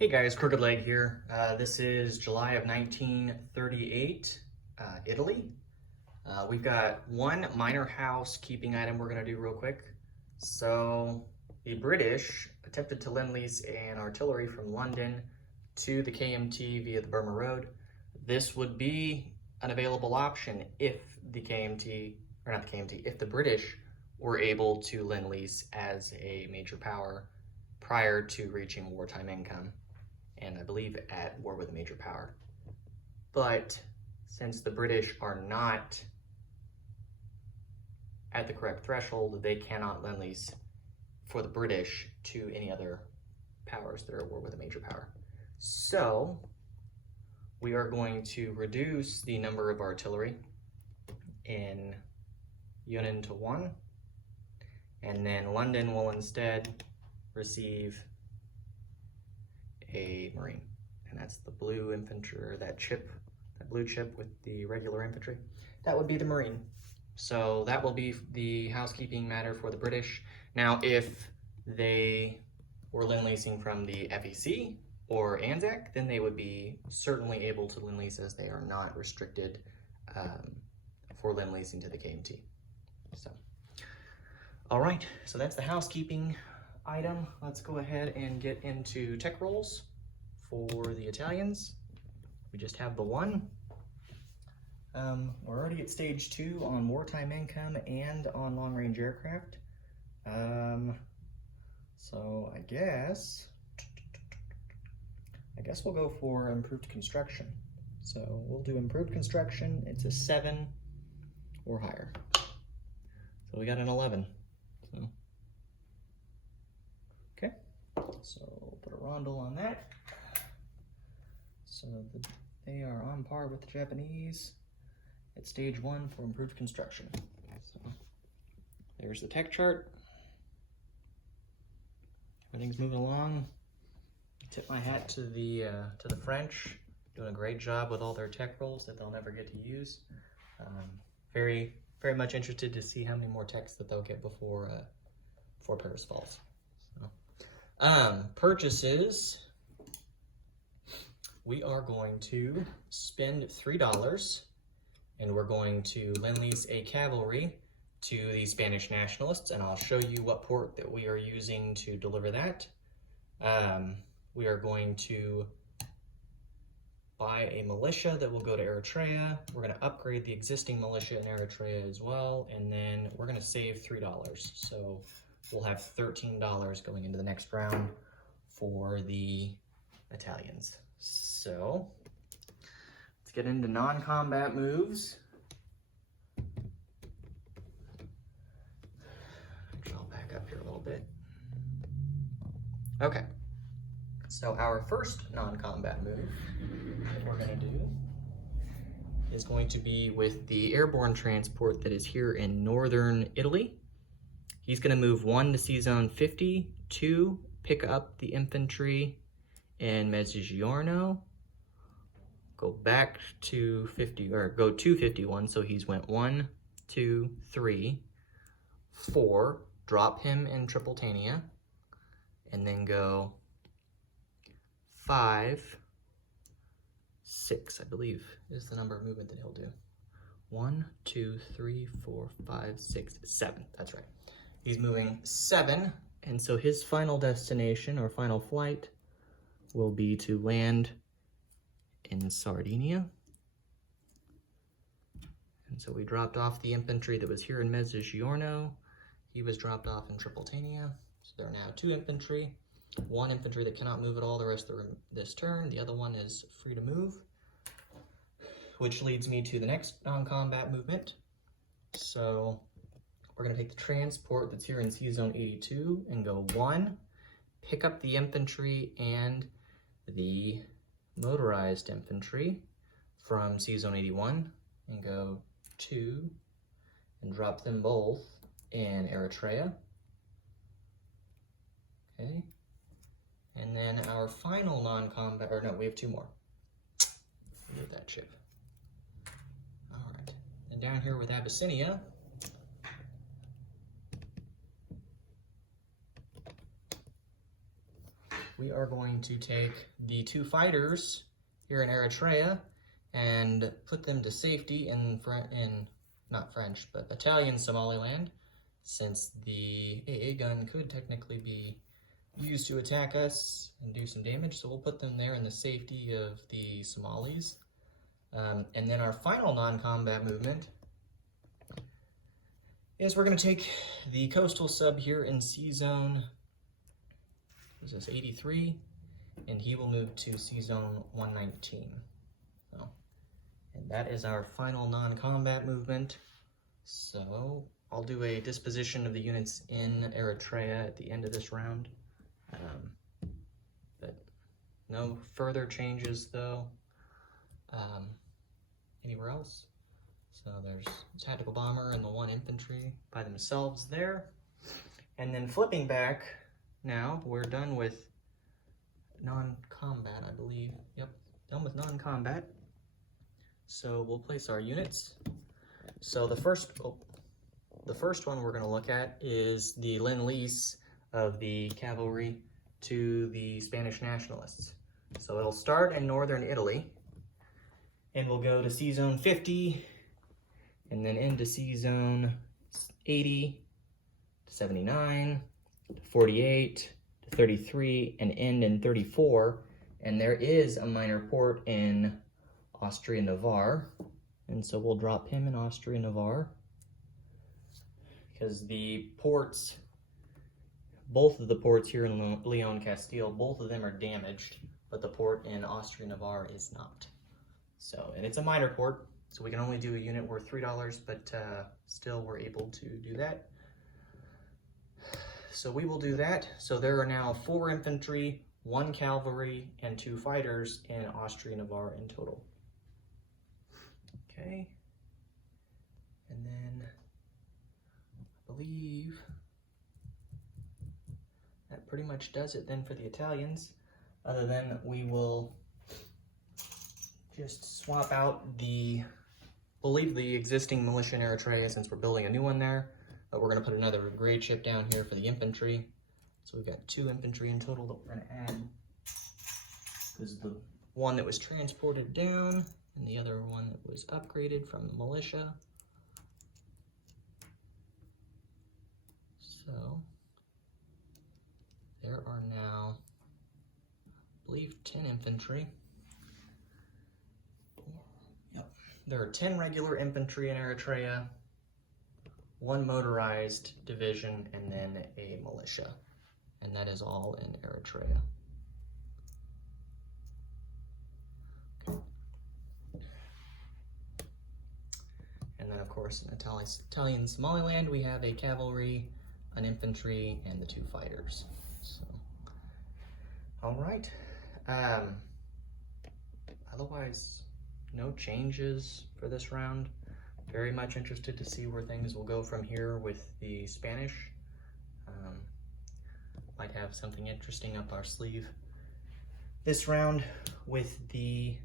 Hey guys, Crooked Leg here. This is July of 1938, Italy. We've got one minor housekeeping item we're going to do real quick. So the British attempted to lend-lease an artillery from London to the KMT via the Burma Road. This would be an available option if the KMT, or not the KMT, if the British were able to lend-lease as a major power prior to reaching wartime income, and I believe at war with a major power. But since the British are not at the correct threshold, they cannot lend-lease for the British to any other powers that are at war with a major power. So we are going to reduce the number of artillery in Yunnan to 1, and then London will instead receive a Marine, and that's the blue infantry, or that blue chip with the regular infantry. That would be the Marine. So that will be the housekeeping matter for the British. Now, if they were lend-leasing from the FEC or ANZAC, then they would be certainly able to lend-lease, as they are not restricted for lend-leasing to the KMT. So, all right, so that's the housekeeping item. Let's go ahead and get into tech rolls for the Italians. We just have the one. We're already at stage 2 on wartime income and on long-range aircraft. So I guess we'll go for improved construction. So we'll do improved construction. It's a 7 or higher. So we got an 11. So. Okay, so we'll put a rondel on that. So they are on par with the Japanese at stage 1 for improved construction. So there's the tech chart. Everything's moving along. Tip my hat to the French, doing a great job with all their tech rolls that they'll never get to use. Very much interested to see how many more techs that they'll get before Paris falls. Purchases, we are going to spend $3, and we're going to lend-lease a cavalry to the Spanish nationalists, and I'll show you what port that we are using to deliver that. We are going to buy a militia that will go to Eritrea. We're going to upgrade the existing militia in Eritrea as well, and then we're going to save $3. So we'll have $13 going into the next round for the Italians. So let's get into non-combat moves. Actually, I'll back up here a little bit. Okay, so our first non-combat move that we're going to do is going to be with the airborne transport that is here in northern Italy. He's going to move 1 to sea zone 50, 2, pick up the infantry in Mezzogiorno, go back to 50, or go to 51, so he's went 1, 2, 3, 4, drop him in Tripolitania, and then go 5, 6, I believe, is the number of movement that he'll do. 1, 2, 3, 4, 5, 6, 7, that's right. He's moving 7, and so his final destination or final flight will be to land in Sardinia. And so we dropped off the infantry that was here in Mezzogiorno. He was dropped off in Tripolitania. So there are now 2 infantry. 1 infantry that cannot move at all the rest of this turn. The other one is free to move, which leads me to the next non-combat movement. So we're going to take the transport that's here in sea zone 82 and go 1, pick up the infantry and the motorized infantry from sea zone 81 and go 2 and drop them both in Eritrea. Okay, and then our final non-combat, or no, we have 2 more. We did that chip. All right, and down here with Abyssinia, we are going to take the two fighters here in Eritrea and put them to safety in not French, but Italian Somaliland, since the AA gun could technically be used to attack us and do some damage. So we'll put them there in the safety of the Somalis. And then our final non-combat movement is we're going to take the coastal sub here in C-Zone, what is this, 83, and he will move to C-Zone 119. So, and that is our final non-combat movement. So I'll do a disposition of the units in Eritrea at the end of this round. But no further changes though. Anywhere else? So there's tactical bomber and the one infantry by themselves there. And then flipping back now, we're done with non-combat, I believe. Yep, done with non-combat. So we'll place our units. So the first one we're going to look at is the Lend-Lease of the cavalry to the Spanish nationalists. So it'll start in northern Italy, and we'll go to C-Zone 50, and then into C-Zone 80, to 79, to 48, to 33, and end in 34. And there is a minor port in Austria-Navarre, and so we'll drop him in Austria-Navarre, because the ports, both of the ports here in Leon Castile, both of them are damaged, but the port in Austria-Navarre is not. So, and it's a minor port, so we can only do a unit worth $3, but still we're able to do that. So we will do that. So there are now 4 infantry, 1 cavalry, and 2 fighters in Austria-Navarre in total. Okay. And then I believe that pretty much does it then for the Italians, other than we will just swap out the existing militia in Eritrea, since we're building a new one there, but we're going to put another grade ship down here for the infantry. So we've got 2 infantry in total that we're going to add. This is the one that was transported down, and the other one that was upgraded from the militia. So there are now, I believe, 10 infantry. Yep. There are 10 regular infantry in Eritrea, 1 motorized division, and then a militia. And that is all in Eritrea. Okay. And then, of course, in Italian Somaliland, we have a cavalry, an infantry, and the 2 fighters. So, all right. Otherwise, no changes for this round. Very much interested to see where things will go from here with the Spanish. Might have something interesting up our sleeve this round with the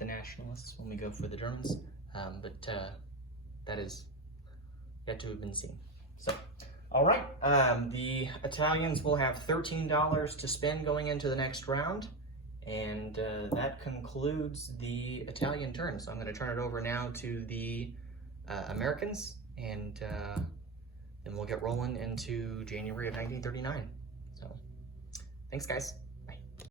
nationalists when we go for the Germans, but that is yet to have been seen. So, all right, the Italians will have $13 to spend going into the next round, and that concludes the Italian turn. So I'm going to turn it over now to the Americans, and then we'll get rolling into January of 1939. So, thanks, guys.